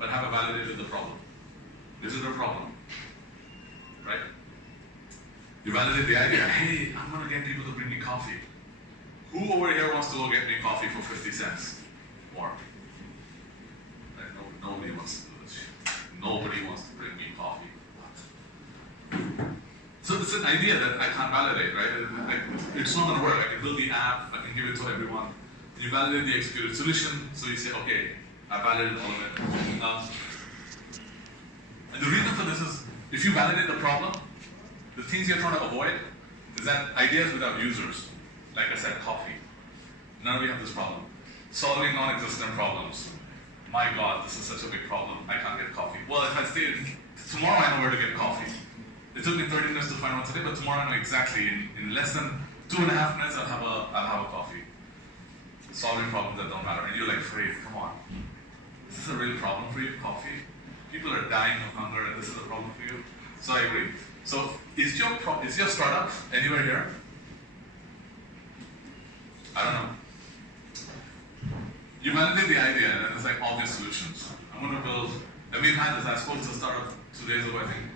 but haven't validated the problem. This is the problem, right? You validate the idea, hey, I'm gonna get people to bring me coffee. Who over here wants to go get me coffee for 50 cents more? Right? Nobody wants to do this shit. Nobody wants to bring me coffee. What? So it's an idea that I can't validate, right? It's not gonna work. I can build the app, I can give it to everyone. You validate the executed solution, so you say, okay, I validated all of it. And the reason for this is, if you validate the problem, the things you're trying to avoid is that ideas without users, like I said, coffee. None of you have this problem. Solving non-existent problems. My God, this is such a big problem, I can't get coffee. Well, if I stay, tomorrow I know where to get coffee. It took me 30 minutes to find one today, but tomorrow I know exactly, in less than 2.5 minutes, I'll have a coffee. Solving problems that don't matter. And you're like, Farid, come on. Is this a real problem for you, coffee? People are dying of hunger and this is a problem for you? So I agree. So is your startup anywhere here? I don't know. You validate the idea and it's like obvious solutions. I'm going to build, and we've had this, I spoke to a startup 2 days ago, I think.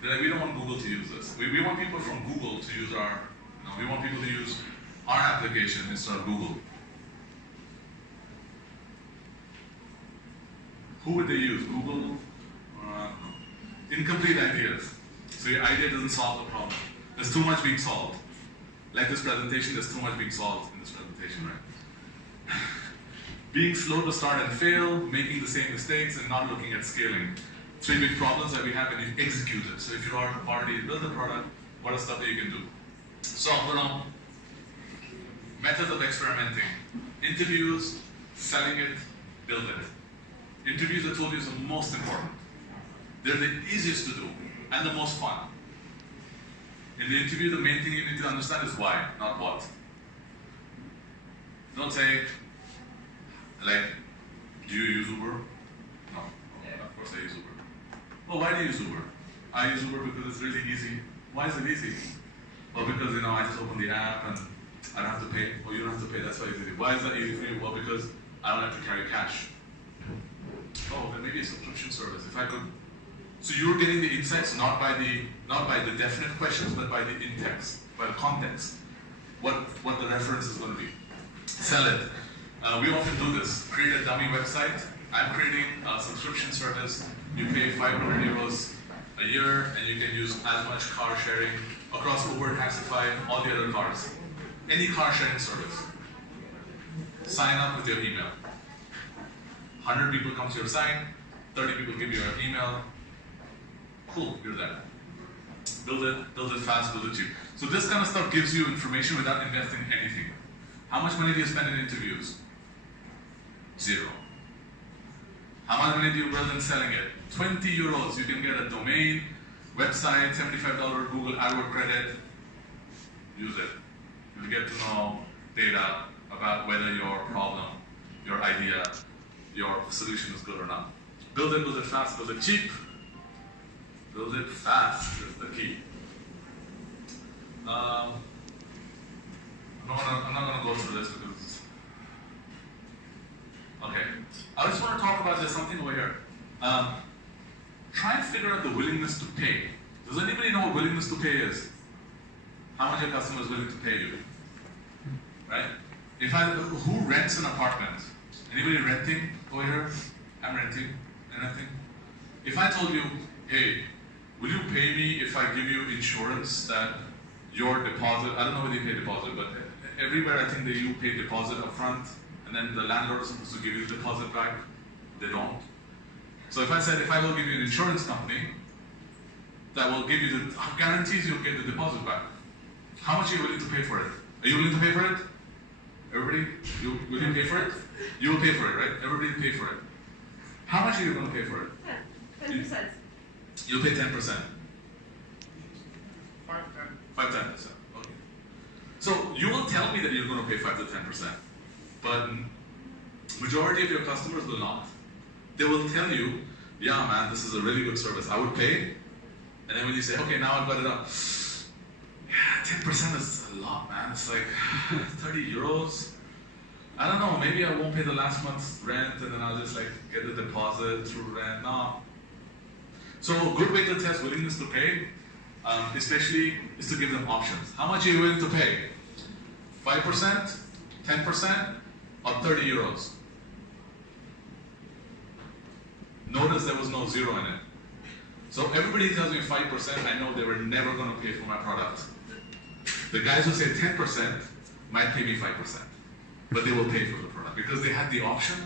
They're like, we don't want Google to use this. We want people from Google to use our, we want people to use our application instead of Google. Who would they use? Google? Incomplete ideas. So your idea doesn't solve the problem. There's too much being solved. Like this presentation, there's too much being solved in this presentation, right? Being slow to start and fail, making the same mistakes, and not looking at scaling. 3 big problems that we have when you execute it. So if you are already built a product, what are stuff that you can do? So, methods of experimenting. Interviews, selling it, build it. Interviews, I told you, is the most important. They're the easiest to do and the most fun. In the interview, the main thing you need to understand is why, not what. Don't say, like, do you use Uber? No, of course I use Uber. Well, why do you use Uber? I use Uber because it's really easy. Why is it easy? Well, because I just open the app and I don't have to pay. Well, you don't have to pay, that's why it's easy. Why is that easy for you? Well, because I don't have to carry cash. Oh, then maybe a subscription service. If I could. So you're getting the insights not by the definite questions, but by the in-text, by the context. What the reference is going to be. Sell it. We often do this. Create a dummy website. I'm creating a subscription service. You pay 500 euros a year, and you can use as much car sharing across Uber, Taxify, all the other cars. Any car sharing service. Sign up with your email. 100 people come to your site, 30 people give you your email. Cool, you're there. Build it fast, build it cheap. So this kind of stuff gives you information without investing anything. How much money do you spend in interviews? 0. How much money do you build in selling it? 20 euros, you can get a domain, website, $75 Google AdWords credit. Use it. You'll get to know data about whether your problem, your idea, your solution is good or not. Build it fast, build it cheap. Build it fast is the key. I'm not going to go through this because... Okay. I just want to talk about, there's something over here. Try and figure out the willingness to pay. Does anybody know what willingness to pay is? How much your customer is willing to pay you? Right? Who rents an apartment? Anybody renting over here? I'm renting. Anything? If I told you, hey, will you pay me if I give you insurance that your deposit, I don't know whether you pay deposit, but everywhere I think you pay deposit up front, and then the landlord is supposed to give you the deposit back. They don't. So if I said, if I will give you an insurance company that will give you guarantees you'll get the deposit back, how much are you willing to pay for it? Are you willing to pay for it? Everybody? Will you pay for it? You will pay for it, right? Everybody pay for it. How much are you going to pay for it? 10%. You'll pay 10%. 5-10. 5-10%. Okay. So you will tell me that you're going to pay 5 to 10%, but majority of your customers will not. They will tell you, yeah, man, this is a really good service. I would pay. And then when you say, okay, now I've got it up. Yeah, 10% is a lot, man. It's like 30 euros. I don't know, maybe I won't pay the last month's rent and then I'll just like get the deposit through rent. No. So a good way to test willingness to pay, especially, is to give them options. How much are you willing to pay? 5%, 10%, or 30 euros? Notice there was no zero in it. So everybody tells me 5%, I know they were never going to pay for my product. The guys who say 10% might pay me 5%, but they will pay for the product because they had the option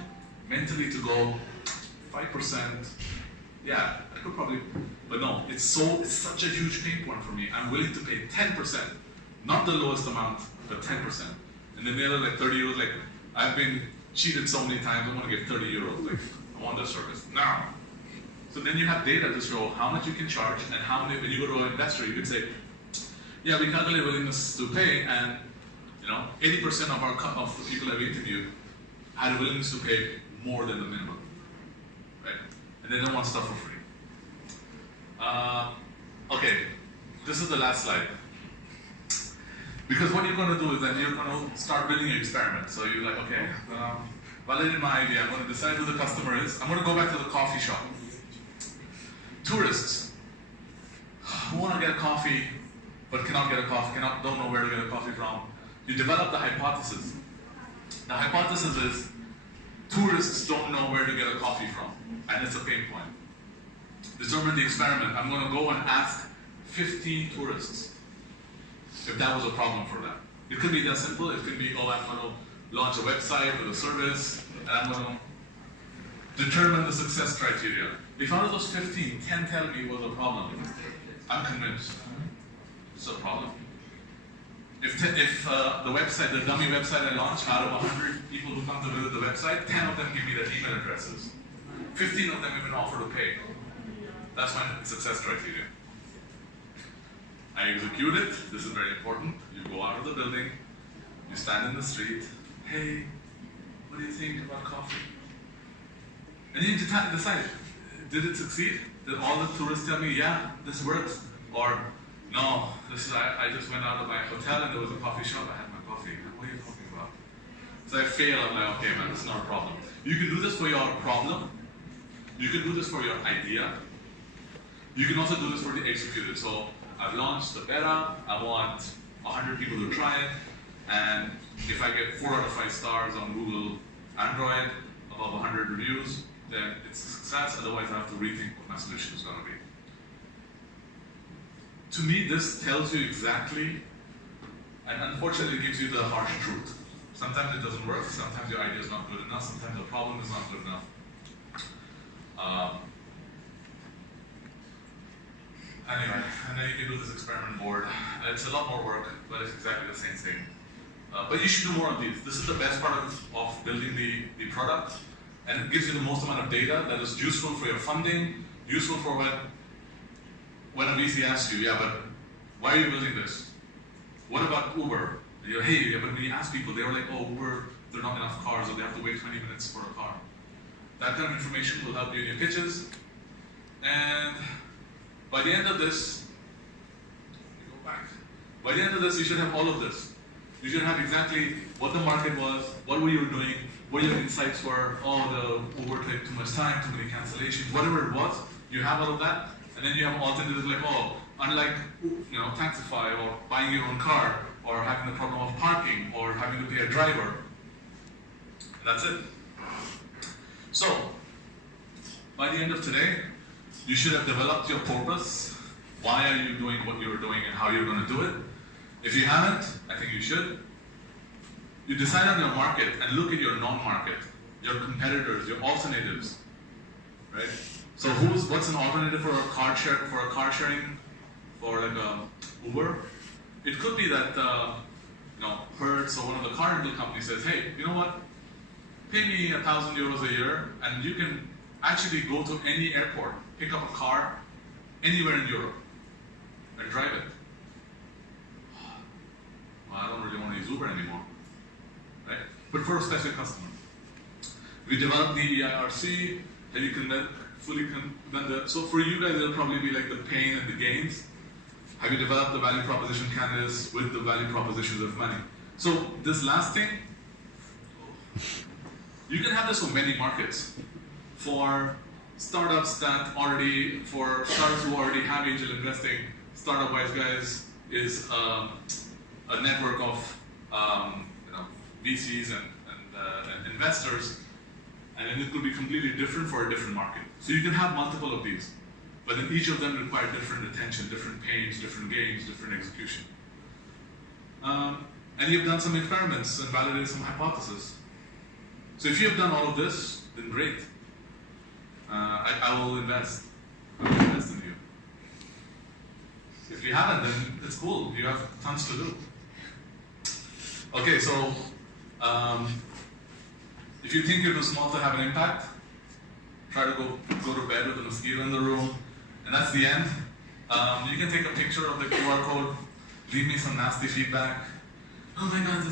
mentally to go 5%. Yeah, I could probably, but no, it's such a huge pain point for me. I'm willing to pay 10%, not the lowest amount, but 10%. And then the other like 30 euros, like I've been cheated so many times, I want to get 30 euros, like I want the service now. So then you have data to show how much you can charge and how many, when you go to an investor, you could say, yeah, we calculate willingness to pay, and 80% of the people that we interviewed had a willingness to pay more than the minimum, right? And they don't want stuff for free. Okay, this is the last slide. Because what you're going to do is then you're going to start building an experiment. So you're like, okay, validate my idea. I'm going to decide who the customer is. I'm going to go back to the coffee shop. Tourists who want to get a coffee but cannot get a coffee, don't know where to get a coffee from. You develop the hypothesis. The hypothesis is tourists don't know where to get a coffee from, and it's a pain point. Determine the experiment. I'm going to go and ask 15 tourists if that was a problem for them. It could be that simple. It could be, oh, I'm going to launch a website with a service, and I'm going to determine the success criteria. If out of those 15, 10 tell me it was a problem, I'm convinced it's a problem. If the website, the dummy website I launched, out of 100 people who come to visit the website, 10 of them give me their email addresses. 15 of them even offer to pay. That's my success criteria. I execute it. This is very important. You go out of the building, you stand in the street. Hey, what do you think about coffee? And you decide, did it succeed? Did all the tourists tell me, yeah, this works? Or, no, I just went out of my hotel and there was a coffee shop, I had my coffee. What are you talking about? So I fail, I'm like, okay man, it's not a problem. You can do this for your problem. You can do this for your idea. You can also do this for the executed. So I've launched the beta, I want 100 people to try it, and if I get 4 out of 5 stars on Google Android, above 100 reviews, then it's a success, otherwise I have to rethink what my solution is going to be. To me, this tells you exactly, and unfortunately it gives you the harsh truth. Sometimes it doesn't work, sometimes your idea is not good enough, sometimes the problem is not good enough. Anyway, and then you can do this experiment board. It's a lot more work, but it's exactly the same thing. But you should do more of these. This is the best part of building the product, and it gives you the most amount of data that is useful for your funding, useful for when a VC asks you, yeah, but why are you building this? What about Uber? And you're, hey, yeah, but when you ask people, they were like, oh, Uber, there are not enough cars, or they have to wait 20 minutes for a car. That kind of information will help you in your pitches. And by the end of this, by the end of this, you should have all of this. You should have exactly what the market was, what were you doing, what your insights were, oh, the Uber took too much time, too many cancellations, whatever it was, you have all of that. And then you have alternatives like, oh, unlike Taxify or buying your own car or having the problem of parking or having to pay a driver. And that's it. So, by the end of today, you should have developed your purpose. Why are you doing what you're doing and how you're going to do it? If you haven't, I think you should. You decide on your market and look at your non-market, your competitors, your alternatives, right? So what's an alternative for a car sharing, for like a Uber? It could be that Hertz or one of the car rental companies says, hey, you know what? Pay me €1,000 a year, and you can actually go to any airport, pick up a car anywhere in Europe, and drive it. Well, I don't really want to use Uber anymore, right? But for a special customer, we developed the EIRC, and you can then fully so for you guys, it'll probably be like the pain and the gains. Have you developed the value proposition canvas with the value propositions of money? So this last thing, You can have this for many markets. For startups for startups who already have angel investing, Startup Wiseguys is a network of VCs and investors, and then it could be completely different for a different market. So you can have multiple of these, but then each of them require different attention, different pains, different games, different execution. And you've done some experiments and validated some hypotheses. So if you have done all of this, then great. I will invest. I will invest in you. If you haven't, then it's cool. You have tons to do. Okay, so if you think you're too small to have an impact, try to go to bed with a mosquito in the room, and that's the end. You can take a picture of the QR code, leave me some nasty feedback. Oh my God,